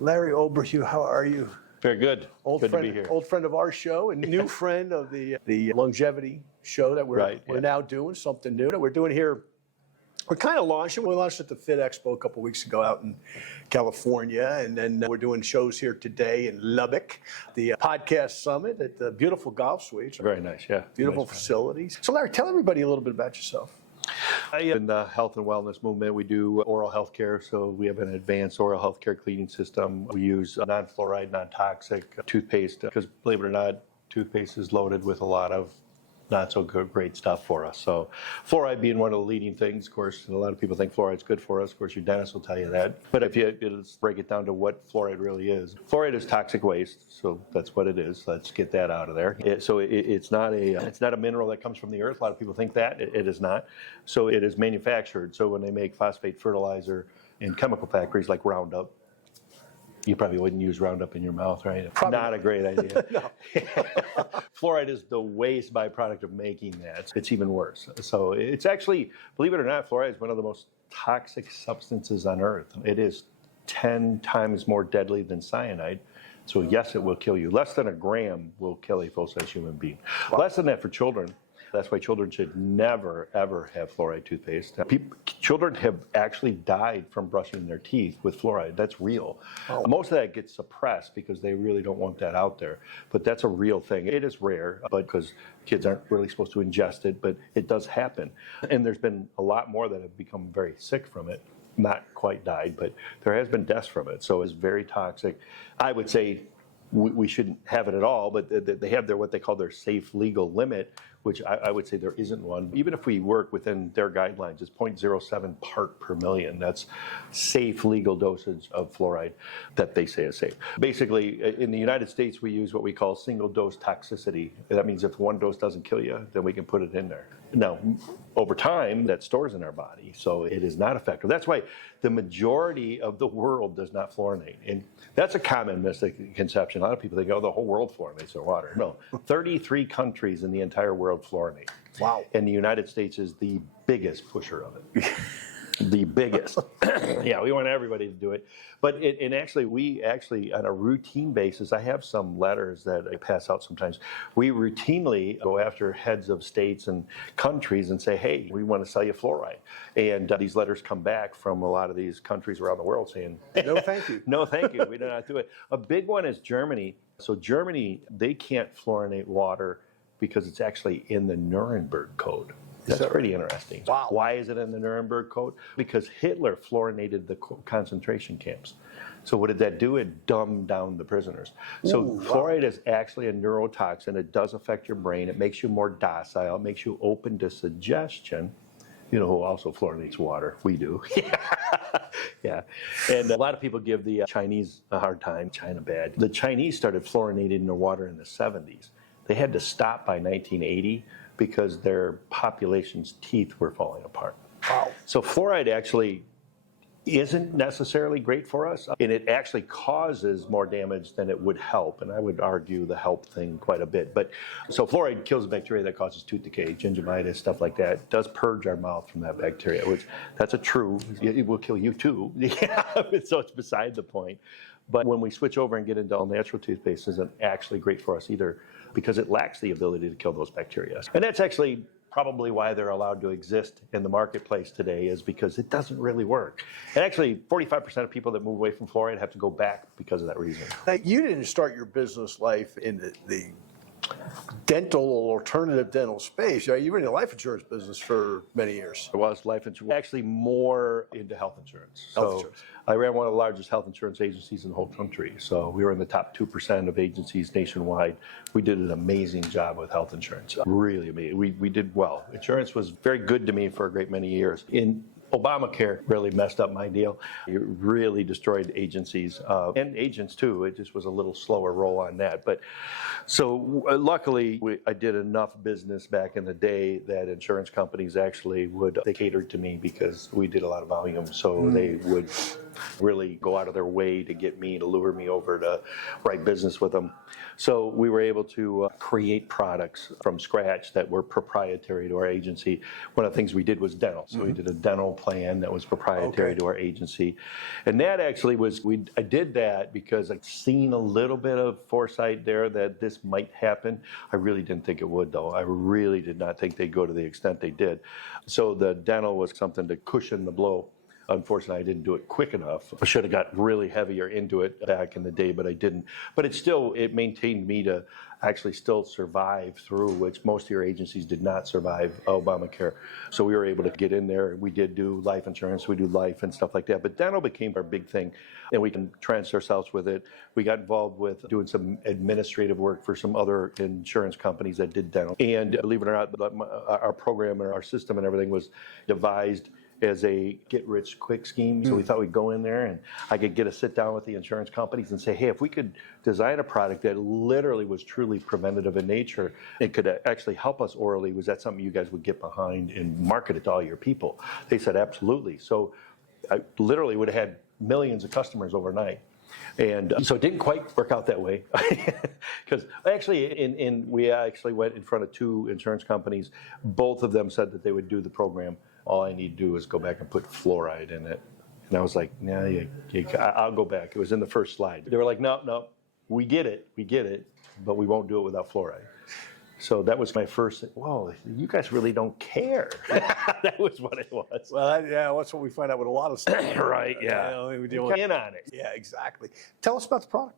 Larry Oberheu, how are you? Very good. Good to be here. Old friend of our show and new friend of the longevity show that we're now doing something new that we're doing here. We're kind of launching. We launched at the Fit Expo a couple weeks ago out in California, and then we're doing shows here today in Lubbock, the podcast summit at the beautiful Golf Suites. Very nice, yeah. Beautiful facilities. So, Larry, tell everybody a little bit about yourself. In the health and wellness movement, we do oral health care. So we have an advanced oral health care cleaning system. We use non-fluoride, non-toxic toothpaste because, believe it or not, toothpaste is loaded with a lot of not so great stuff for us. So fluoride being one of the leading things, of course, and a lot of people think fluoride's good for us. Of course, your dentist will tell you that. But if you let's break it down to what fluoride really is. Fluoride is toxic waste, so that's what it is. Let's get that out of there. It's not a mineral that comes from the earth. A lot of people think that. It is not. So it is manufactured. So when they make phosphate fertilizer in chemical factories like Roundup, you probably wouldn't use Roundup in your mouth, right? Probably not a great idea. Fluoride is the waste byproduct of making that. It's even worse. So it's actually, believe it or not, fluoride is one of the most toxic substances on Earth. It is 10 times more deadly than cyanide. So yes, it will kill you. Less than a gram will kill a full-size human being. Wow. Less than that for children. That's why children should never, ever have fluoride toothpaste. Children have actually died from brushing their teeth with fluoride. That's real. Oh. Most of that gets suppressed because they really don't want that out there. But that's a real thing. It is rare, but because kids aren't really supposed to ingest it, but it does happen. And there's been a lot more that have become very sick from it. Not quite died, but there has been deaths from it. So it's very toxic. I would say we shouldn't have it at all, but they have what they call their safe legal limit, which I would say there isn't one. Even if we work within their guidelines, it's 0.07 part per million. That's safe legal dosage of fluoride that they say is safe. Basically, in the United States, we use what we call single dose toxicity. That means if one dose doesn't kill you, then we can put it in there. Now, over time, that stores in our body, so it is not effective. That's why the majority of the world does not fluorinate. And that's a common misconception. A lot of people think, oh, the whole world fluoridates their water. No, 33 countries in the entire world fluorinate. Wow. And the United States is the biggest pusher of it. The biggest. Yeah, we want everybody to do it. But we actually, on a routine basis, I have some letters that I pass out sometimes. We routinely go after heads of states and countries and say, hey, we want to sell you fluoride. And these letters come back from a lot of these countries around the world saying, no, thank you. No, thank you. We do not do it. A big one is Germany. So Germany, they can't fluorinate water because it's actually in the Nuremberg Code. That's pretty interesting. Wow. Why is it in the Nuremberg Code? Because Hitler fluorinated the concentration camps. So what did that do? It dumbed down the prisoners. So fluoride is actually a neurotoxin. It does affect your brain. It makes you more docile. It makes you open to suggestion. You know who also fluoridates water? We do. Yeah. And a lot of people give the Chinese a hard time. China bad. The Chinese started fluorinating their water in the 70s. They had to stop by 1980 because their population's teeth were falling apart. Wow. So fluoride actually isn't necessarily great for us, and it actually causes more damage than it would help, and I would argue the help thing quite a bit. But so fluoride kills the bacteria that causes tooth decay, gingivitis, stuff like that. It does purge our mouth from that bacteria, which that's a true, it will kill you too. Yeah, so it's beside the point. But when we switch over and get into all natural toothpaste, it isn't actually great for us either because it lacks the ability to kill those bacteria. And that's actually probably why they're allowed to exist in the marketplace today, is because it doesn't really work. And actually, 45% of people that move away from fluoride have to go back because of that reason. Now, you didn't start your business life in the dental or alternative dental space. You were in the life insurance business for many years. I was life insurance, actually more into health insurance. Health insurance. I ran one of the largest health insurance agencies in the whole country. So we were in the top 2% of agencies nationwide. We did an amazing job with health insurance. Really amazing. We did well. Insurance was very good to me for a great many years. Obamacare really messed up my deal. It really destroyed agencies and agents too. It just was a little slower roll on that. But so luckily, I did enough business back in the day that insurance companies actually they catered to me because we did a lot of volume. So they would really go out of their way to get me, to lure me over to write business with them. So we were able to create products from scratch that were proprietary to our agency. One of the things we did was dental. So we did a dental plan that was proprietary to our agency. And that actually was, I did that because I'd seen a little bit of foresight there that this might happen. I really didn't think it would, though. I really did not think they'd go to the extent they did. So the dental was something to cushion the blow. Unfortunately, I didn't do it quick enough. I should have got really heavier into it back in the day, but I didn't. But it maintained me to actually still survive through, which most of your agencies did not survive Obamacare. So we were able to get in there. We did do life insurance. We do life and stuff like that. But dental became our big thing, and we can transfer ourselves with it. We got involved with doing some administrative work for some other insurance companies that did dental. And believe it or not, our program and our system and everything was devised as a get-rich-quick scheme. So we thought we'd go in there and I could get a sit-down with the insurance companies and say, hey, if we could design a product that literally was truly preventative in nature, it could actually help us orally, was that something you guys would get behind and market it to all your people? They said, absolutely. So I literally would have had millions of customers overnight. And so it didn't quite work out that way, because actually, we actually went in front of 2 insurance companies. Both of them said that they would do the program. All I need to do is go back and put fluoride in it. And I was like, nah, I'll go back. It was in the first slide. They were like, no, we get it, but we won't do it without fluoride. So that was my first, whoa, you guys really don't care. That was what it was. Well, that's what we find out with a lot of stuff. Right, yeah. We deal with in on it. Yeah, exactly. Tell us about the product.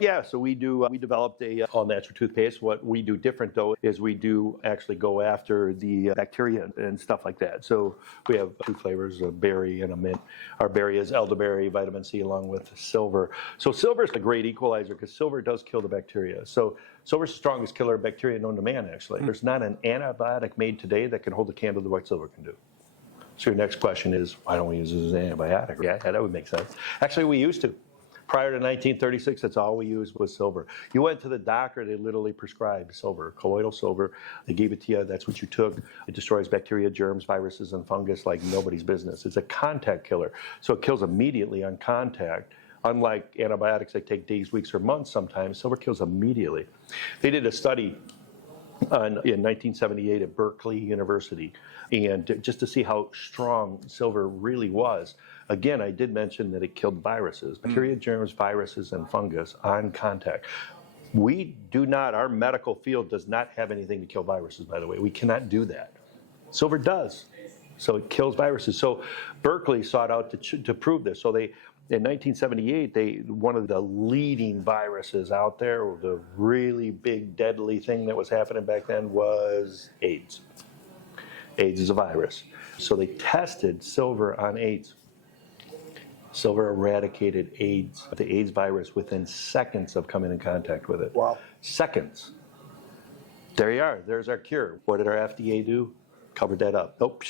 Yeah, so we developed a all-natural toothpaste. What we do different, though, is we do actually go after the bacteria and stuff like that. So we have 2 flavors, a berry and a mint. Our berry is elderberry, vitamin C, along with silver. So silver is a great equalizer because silver does kill the bacteria. So silver's the strongest killer of bacteria known to man, actually. There's not an antibiotic made today that can hold the candle to what silver can do. So your next question is, why don't we use it as an antibiotic? Yeah, that would make sense. Actually, we used to. Prior to 1936, that's all we used was silver. You went to the doctor, they literally prescribed silver, colloidal silver. They gave it to you, that's what you took. It destroys bacteria, germs, viruses, and fungus like nobody's business. It's a contact killer, so it kills immediately on contact. Unlike antibiotics that take days, weeks, or months sometimes, silver kills immediately. They did a study in 1978 at Berkeley University, and just to see how strong silver really was. Again, I did mention that it killed viruses, bacteria, germs, viruses, and fungus on contact. Our medical field does not have anything to kill viruses, by the way. We cannot do that. Silver does. So it kills viruses. So Berkeley sought out to prove this. So in 1978, one of the leading viruses out there, the really big deadly thing that was happening back then was AIDS. AIDS is a virus. So they tested silver on AIDS. Silver eradicated AIDS, the AIDS virus, within seconds of coming in contact with it. Wow. Seconds. There you are. There's our cure. What did our FDA do? Covered that up. Nope.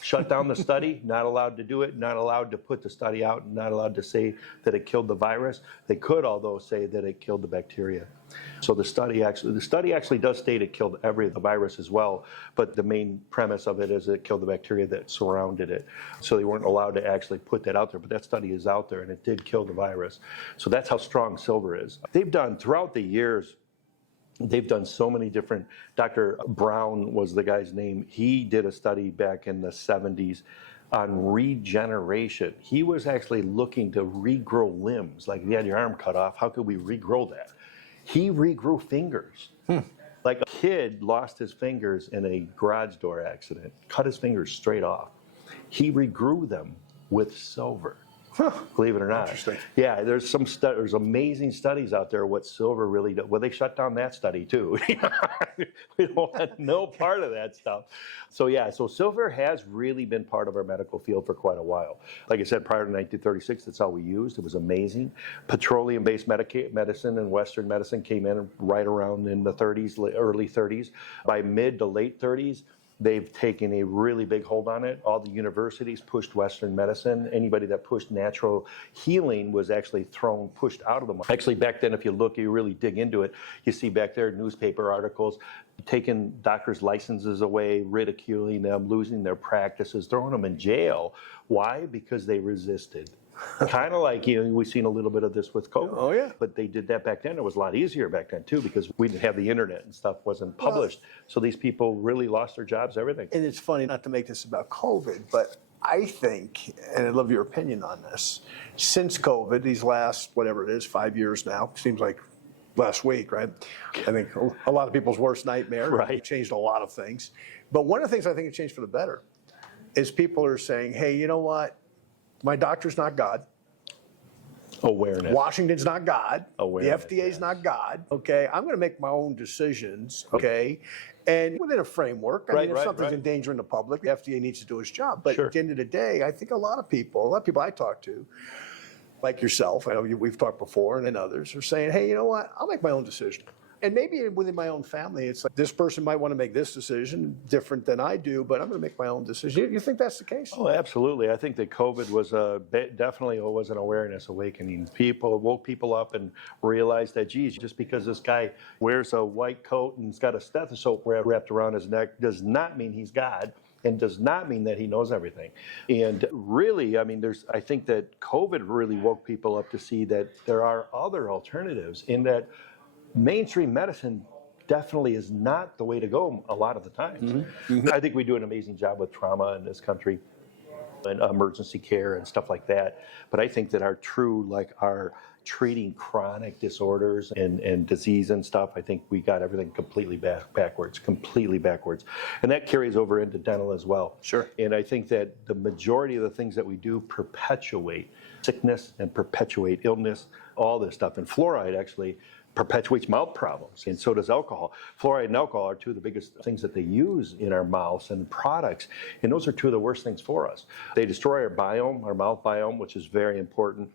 Shut down the study. Not allowed to do it. Not allowed to put the study out. Not allowed to say that it killed the virus. They could, although, say that it killed the bacteria. So the study actually does state it killed the virus as well, but the main premise of it is it killed the bacteria that surrounded it. So they weren't allowed to actually put that out there, but that study is out there, and it did kill the virus. So that's how strong silver is. Throughout the years, they've done so many different, Dr. Brown was the guy's name. He did a study back in the 70s on regeneration. He was actually looking to regrow limbs. Like if you had your arm cut off, how could we regrow that? He regrew fingers. Like a kid lost his fingers in a garage door accident, cut his fingers straight off. He regrew them with silver. Believe it or not. Interesting. Yeah, there's amazing studies out there what silver really does. Well, they shut down that study too. We don't want no part of that stuff. So silver has really been part of our medical field for quite a while. Like I said, prior to 1936, that's all we used. It was amazing. Petroleum-based medicine and Western medicine came in right around in the 30s, early 30s. By mid to late 30s, they've taken a really big hold on it. All the universities pushed Western medicine. Anybody that pushed natural healing was actually pushed out of the market. Actually, back then, if you really dig into it, you see back there newspaper articles taking doctors' licenses away, ridiculing them, losing their practices, throwing them in jail. Why? Because they resisted. Kind of like, we've seen a little bit of this with COVID. Oh, yeah. But they did that back then. It was a lot easier back then, too, because we didn't have the internet and stuff wasn't published. So these people really lost their jobs, everything. And it's funny, not to make this about COVID, but I think, and I'd love your opinion on this, since COVID, these last, whatever it is, 5 years now, seems like last week, right? I think a lot of people's worst nightmare. Right. It changed a lot of things. But one of the things I think it changed for the better is people are saying, hey, you know what? My doctor's not God. Awareness. Washington's not God. Awareness, The FDA's yes. not God. Okay, I'm going to make my own decisions. Okay, and within a framework. I mean, if something's endangering the public, the FDA needs to do its job. But at the end of the day, I think a lot of people I talk to, like yourself, I know we've talked before, and then others are saying, hey, you know what? I'll make my own decision. And maybe within my own family, it's like this person might want to make this decision different than I do, but I'm going to make my own decision. You think that's the case? Oh, absolutely. I think that COVID was definitely was an awareness awakening. People woke people up and realized that, geez, just because this guy wears a white coat and he's got a stethoscope wrapped around his neck does not mean he's God. And does not mean that he knows everything. And really, I mean, I think that COVID really woke people up to see that there are other alternatives, in that mainstream medicine definitely is not the way to go a lot of the times. I think we do an amazing job with trauma in this country and emergency care and stuff like that. But I think that our treating chronic disorders and disease and stuff, I think we got everything completely backwards. And that carries over into dental as well. Sure. And I think that the majority of the things that we do perpetuate sickness and perpetuate illness, all this stuff. And fluoride actually perpetuates mouth problems, and so does alcohol. Fluoride and alcohol are two of the biggest things that they use in our mouths and products, and those are two of the worst things for us. They destroy our biome, our mouth biome, which is very important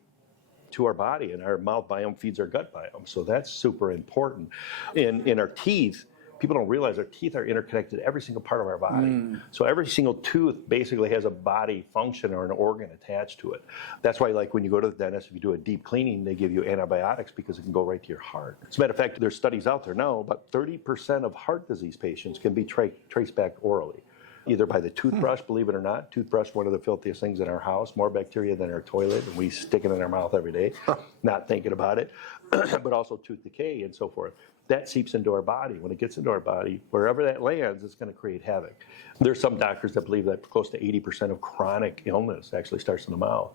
to our body, and our mouth biome feeds our gut biome, so that's super important. In our teeth, people don't realize our teeth are interconnected to every single part of our body. So every single tooth basically has a body function or an organ attached to it. That's why, like, when you go to the dentist, if you do a deep cleaning, they give you antibiotics because it can go right to your heart. As a matter of fact, there's studies out there now, about 30% of heart disease patients can be traced back orally, either by the toothbrush, believe it or not. Toothbrush, one of the filthiest things in our house, more bacteria than our toilet, and we stick it in our mouth every day, not thinking about it, but also tooth decay and so forth. That seeps into our body. When it gets into our body, wherever that lands, it's going to create havoc. There's some doctors that believe that close to 80% of chronic illness actually starts in the mouth.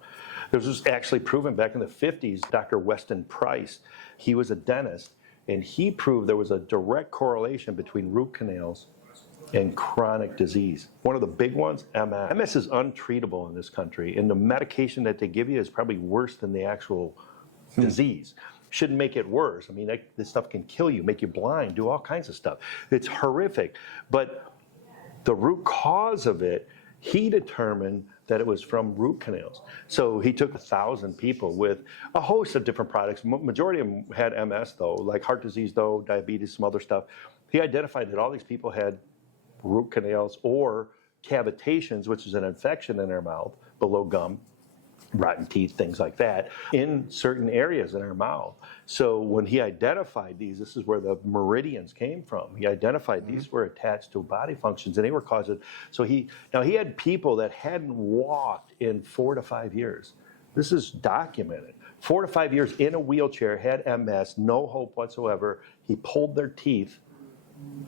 This was actually proven back in the 50s. Dr. Weston Price, he was a dentist, and he proved there was a direct correlation between root canals and chronic disease. One of the big ones, MS. MS is untreatable in this country, and the medication that they give you is probably worse than the actual disease. Shouldn't make it worse. I mean, this stuff can kill you, make you blind, do all kinds of stuff. It's horrific. But the root cause of it, he determined that it was from root canals. So he took 1,000 people with a host of different products. Majority of them had MS, though, like heart disease, though, diabetes, some other stuff. He identified that all these people had root canals or cavitations, which is an infection in their mouth below gum, rotten teeth, things like that, in certain areas in our mouth. So when he identified these, this is where the meridians came from. He identified these were attached to body functions, and they were causing. So he had people that hadn't walked in 4 to 5 years. This is documented. 4 to 5 years in a wheelchair, had MS, no hope whatsoever. He pulled their teeth,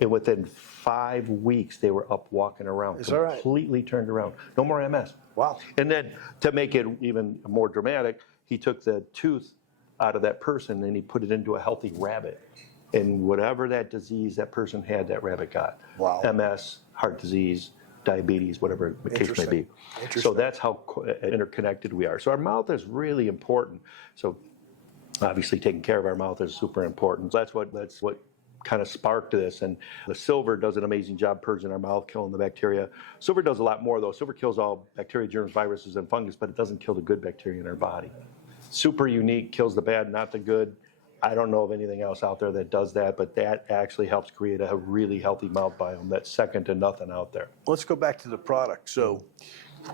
and within 5 weeks, they were up walking around, completely turned around. No more MS. Wow. And then to make it even more dramatic, he took the tooth out of that person and he put it into a healthy rabbit. And whatever that disease that person had, that rabbit got. Wow. MS, heart disease, diabetes, whatever the case may be. So that's how interconnected we are. So our mouth is really important. So obviously taking care of our mouth is super important. That's what kind of sparked this, and the silver does an amazing job purging our mouth, killing the bacteria. Silver does a lot more, though. Silver kills all bacteria, germs, viruses, and fungus, but it doesn't kill the good bacteria in our body. Super unique, kills the bad, not the good. I don't know of anything else out there that does that, but that actually helps create a really healthy mouth biome that's second to nothing out there. Let's go back to the product. So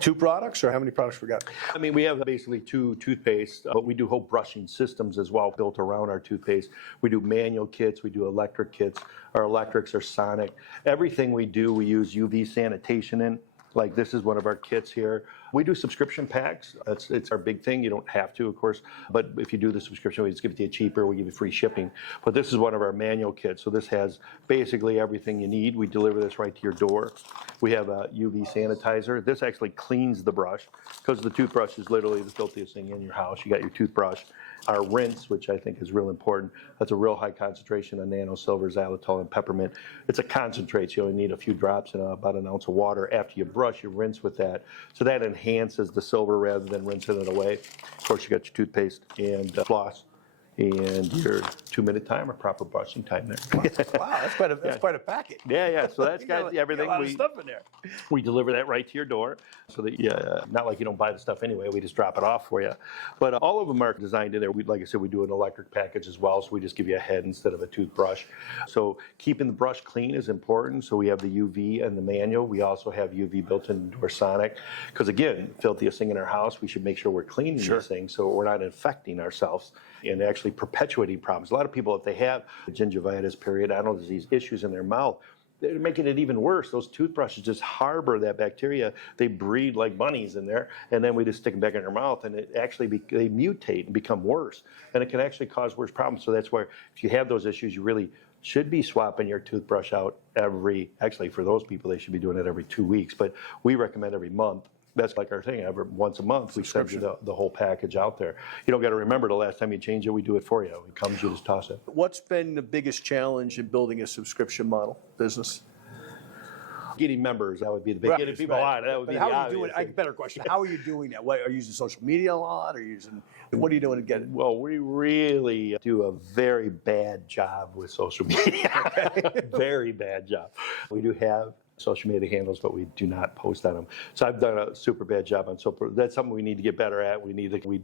2 products, or how many products we got? I mean, we have basically 2 toothpastes, but we do whole brushing systems as well built around our toothpaste. We do manual kits, we do electric kits. Our electrics are sonic. Everything we do, we use UV sanitation in. Like this is one of our kits here. We do subscription packs. It's our big thing. You don't have to, of course, but if you do the subscription, we just give it to you cheaper. We give you free shipping. But this is one of our manual kits. So this has basically everything you need. We deliver this right to your door. We have a UV sanitizer. This actually cleans the brush because the toothbrush is literally the filthiest thing in your house. You got your toothbrush. Our rinse, which I think is real important, that's a real high concentration of nano silver, xylitol, and peppermint. It's a concentrate, so you only need a few drops in about an ounce of water. After you brush, you rinse with that. So that enhances the silver rather than rinsing it away. Of course, you got your toothpaste and floss and your 2-minute timer, proper brushing time there. Wow, that's quite a packet. Yeah. So that's got everything. A lot of stuff in there. We deliver that right to your door, so that not like you don't buy the stuff anyway. We just drop it off for you. But all of them are designed in there. Like I said, we do an electric package as well, so we just give you a head instead of a toothbrush. So keeping the brush clean is important. So we have the UV and the manual. We also have UV built into our Sonic, because again, filthiest thing in our house. We should make sure we're cleaning these things so we're not infecting ourselves and actually perpetuating problems. A lot of people, if they have gingivitis, periodontal disease, issues in their mouth, they're making it even worse. Those toothbrushes just harbor that bacteria. They breed like bunnies in there, and then we just stick them back in our mouth, and it actually they mutate and become worse, and it can actually cause worse problems. So that's why if you have those issues, you really should be swapping your toothbrush out actually for those people, they should be doing it every 2 weeks, but we recommend every month. That's like our thing. Once a month, we send you the whole package out there. You don't got to remember the last time you change it. We do it for you. It comes, you just toss it. What's been the biggest challenge in building a subscription model business? Getting members, that would be the big. Getting people on, that would be the obvious thing. Better question. How are you doing that? Are you using social media a lot? What are you doing to get it? Well, we really do a very bad job with social media. Very bad job. We do have social media handles, but we do not post on them. So I've done a super bad job on social. That's something we need to get better at. We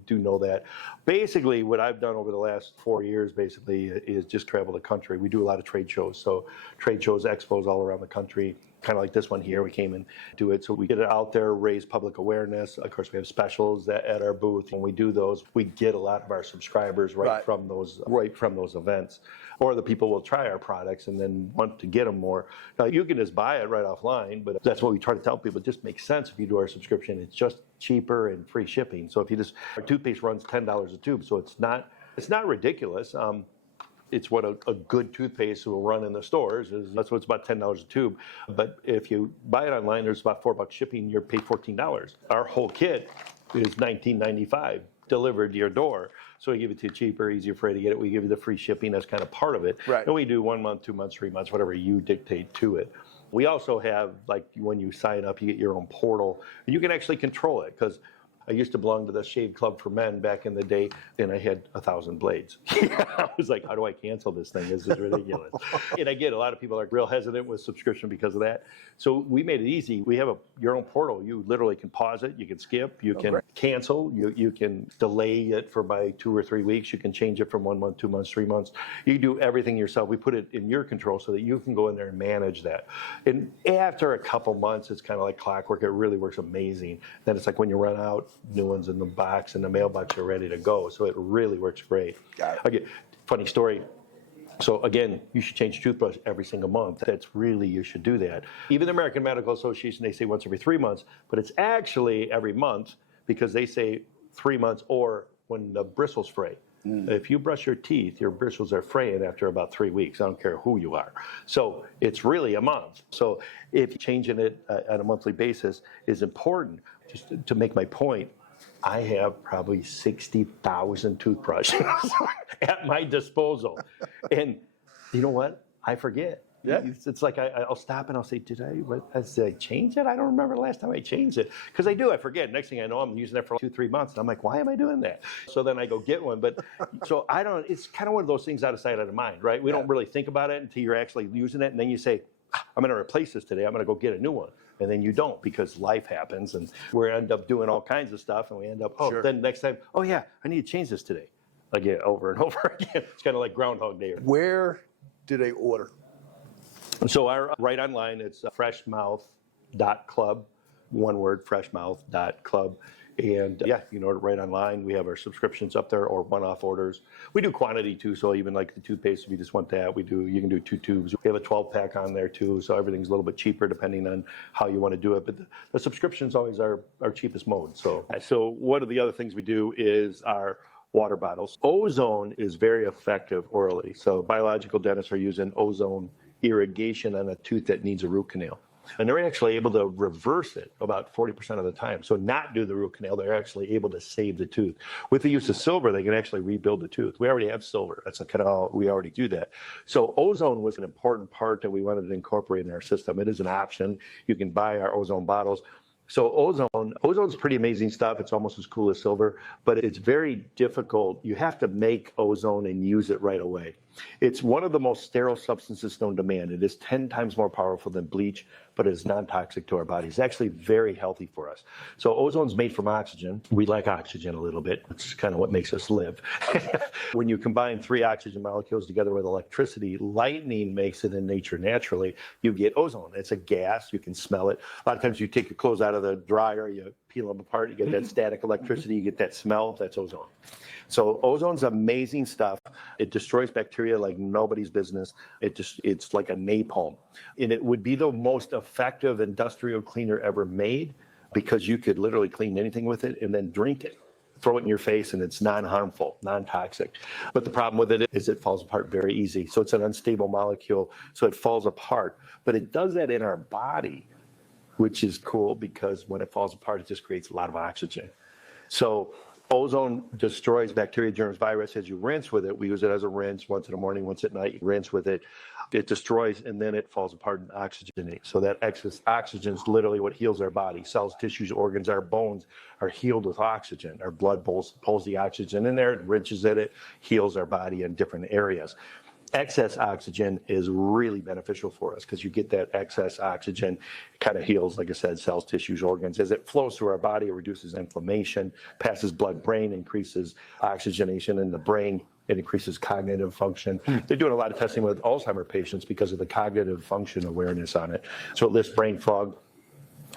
do know that. Basically, what I've done over the last 4 years, basically, is just travel the country. We do a lot of trade shows. So trade shows, expos all around the country. Kind of like this one here, we came and do it. So we get it out there, raise public awareness. Of course, we have specials at our booth. When we do those, we get a lot of our subscribers from those events. Or the people will try our products and then want to get them more. Now, you can just buy it right offline, but that's what we try to tell people. It just makes sense if you do our subscription. It's just cheaper and free shipping. So if our toothpaste runs $10 a tube, so it's not ridiculous. It's what a good toothpaste will run in the stores. That's what it's about $10 a tube. But if you buy it online, there's about $4 shipping. You're paid $14. Our whole kit is $19.95 delivered to your door. So we give it to you cheaper, easier for you to get it. We give you the free shipping. That's kind of part of it. Right. And we do 1 month, 2 months, 3 months, whatever you dictate to it. We also have, like, when you sign up, you get your own portal. And you can actually control it, because I used to belong to the Shave Club for Men back in the day, and I had 1,000 blades. I was like, how do I cancel this thing? This is ridiculous. And I get a lot of people are real hesitant with subscription because of that. So we made it easy. We have your own portal. You literally can pause it. You can skip. You can cancel. You can delay it for by 2 or 3 weeks. You can change it from 1 month, 2 months, 3 months. You do everything yourself. We put it in your control so that you can go in there and manage that. And after a couple months, it's kind of like clockwork. It really works amazing. Then it's like when you run out, new ones in the box, and the mailbox are ready to go. So it really works great. Again, funny story. So again, you should change your toothbrush every single month. You should do that. Even the American Medical Association, they say once every 3 months, but it's actually every month, because they say 3 months or when the bristles fray. If you brush your teeth, your bristles are fraying after about 3 weeks. I don't care who you are. So it's really a month. So if changing it on a monthly basis is important. Just to make my point, I have probably 60,000 toothbrushes at my disposal. And you know what? I forget. Yeah. It's like I'll stop and I'll say, did I change it? I don't remember the last time I changed it. Because I do, I forget. Next thing I know, I'm using it for 2-3 months. And I'm like, why am I doing that? So then I go get one. But so it's kind of one of those things out of sight, out of mind, right? We don't really think about it until you're actually using it. And then you say, I'm going to replace this today. I'm going to go get a new one. And then you don't, because life happens and we end up doing all kinds of stuff, and we end up, then next time, I need to change this today. Again, over and over again. It's kind of like Groundhog Day. Where do they order? So right online, it's freshmouth.club, one word, freshmouth.club. And yeah, you can order it right online. We have our subscriptions up there or one-off orders. We do quantity too, so even like the toothpaste, if you just want that, you can do 2 tubes. We have a 12-pack on there too, so everything's a little bit cheaper depending on how you want to do it. But the subscription's always our cheapest mode. So one of the other things we do is our water bottles. Ozone is very effective orally. So biological dentists are using ozone irrigation on a tooth that needs a root canal. And they're actually able to reverse it about 40% of the time. So not do the root canal, they're actually able to save the tooth. With the use of silver, they can actually rebuild the tooth. We already have silver. That's kind of we already do that. So ozone was an important part that we wanted to incorporate in our system. It is an option. You can buy our ozone bottles. So ozone's pretty amazing stuff. It's almost as cool as silver, but it's very difficult. You have to make ozone and use it right away. It's one of the most sterile substances known to man. It is 10 times more powerful than bleach, but it is non-toxic to our body. It's actually very healthy for us. So ozone's made from oxygen. We like oxygen a little bit. It's kind of what makes us live. When you combine 3 oxygen molecules together with electricity, lightning makes it in nature naturally. You get ozone. It's a gas. You can smell it. A lot of times you take your clothes out of the dryer, you peel them apart, you get that static electricity, you get that smell. That's ozone. So ozone's amazing stuff. It destroys bacteria like nobody's business. It's like a napalm. And it would be the most effective industrial cleaner ever made because you could literally clean anything with it and then drink it. Throw it in your face and it's non-harmful, non-toxic. But the problem with it is it falls apart very easy. So it's an unstable molecule, so it falls apart. But it does that in our body, which is cool because when it falls apart, it just creates a lot of oxygen. So ozone destroys bacteria, germs, virus. As you rinse with it, we use it as a rinse once in the morning, once at night. You rinse with it, it destroys, and then it falls apart and oxygenates. So that excess oxygen is literally what heals our body. Cells, tissues, organs, our bones are healed with oxygen. Our blood pulls the oxygen in there, it rinses it heals our body in different areas. Excess oxygen is really beneficial for us because you get that excess oxygen, it kind of heals, like I said, cells, tissues, organs. As it flows through our body, it reduces inflammation, passes blood-brain, increases oxygenation in the brain. It increases cognitive function. They're doing a lot of testing with Alzheimer patients because of the cognitive function awareness on it. So it lifts brain fog.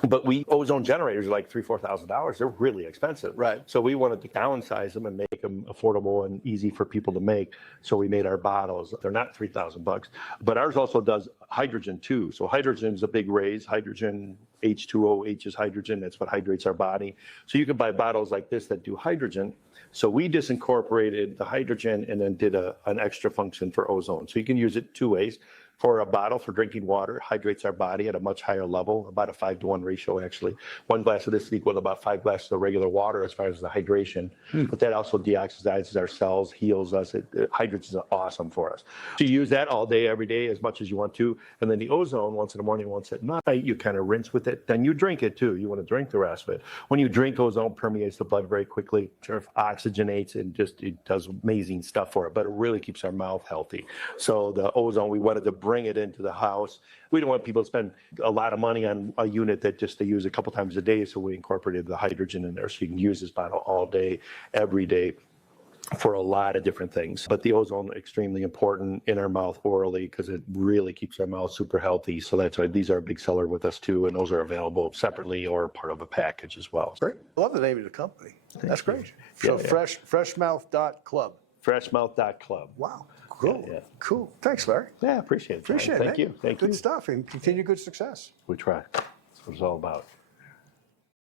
But ozone generators are like $3,000-$4,000. They're really expensive. Right. So we wanted to downsize them and make them affordable and easy for people to make. So we made our bottles. They're not $3,000, but ours also does hydrogen too. So hydrogen's a big raise. Hydrogen, H2O, H is hydrogen. That's what hydrates our body. So you can buy bottles like this that do hydrogen. So we disincorporated the hydrogen and then did an extra function for ozone. So you can use it 2 ways. For a bottle for drinking water, hydrates our body at a much higher level, about a 5-to-1 ratio actually. 1 glass of this is equal to about 5 glasses of regular water as far as the hydration. But that also deoxidizes our cells, heals us. Hydrogen is awesome for us. So you use that all day, every day, as much as you want to. And then the ozone, once in the morning, once at night, you kind of rinse with it. Then you drink it too. You want to drink the rest of it. When you drink, ozone permeates the blood very quickly, oxygenates, and it does amazing stuff for it. But it really keeps our mouth healthy. So the ozone, we wanted to bring it into the house. We don't want people to spend a lot of money on a unit that just they use a couple times a day, so we incorporated the hydrogen in there so you can use this bottle all day, every day for a lot of different things. But the ozone is extremely important in our mouth orally because it really keeps our mouth super healthy. So that's why these are a big seller with us too, and those are available separately or part of a package as well. Great. I love the name of the company. That's great. So freshmouth.club. Freshmouth.club. Wow. Cool. Yeah. Cool. Thanks, Larry. Yeah, appreciate it. Appreciate it. Thank you. Thank you. Good stuff and continue good success. We try. That's what it's all about.